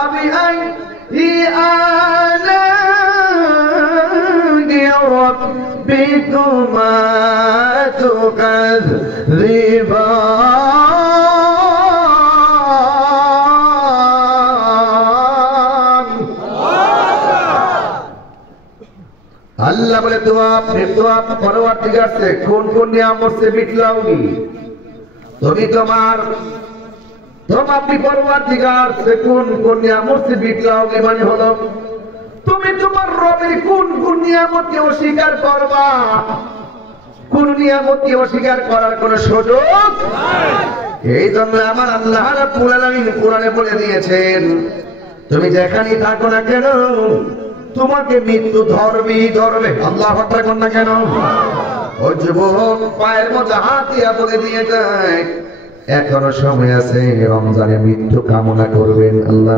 فبأي آلاء ربكما تكذبان अल्लाह बोले तो आप परवरदिगार से कौन कौन नियामत से बिटलाओगी तुम अपनी परवरदिगार से कौन कौन नियामत से बिटलाओगी माने हलो তুমি তোমার রবের কোন কোন নিয়ামতকে অস্বীকার করবা কোন নিয়ামতকে অস্বীকার করার কোনো সুযোগ নাই এই জন্য আমার আল্লাহ রাব্বুল আলামিন কোরআনে বলে দিয়েছেন তুমি যেখানেই থাকো না কেন তোমাকে মৃত্যু ধরবে আল্লাহু আকবার কোন না কেন ও যুবক পায়ের মধ্যে হাত দিয়া বলে দিয়ে যায় এখনো সময় আছে রমজানে মৃত্যু কামনা করবেন আল্লাহ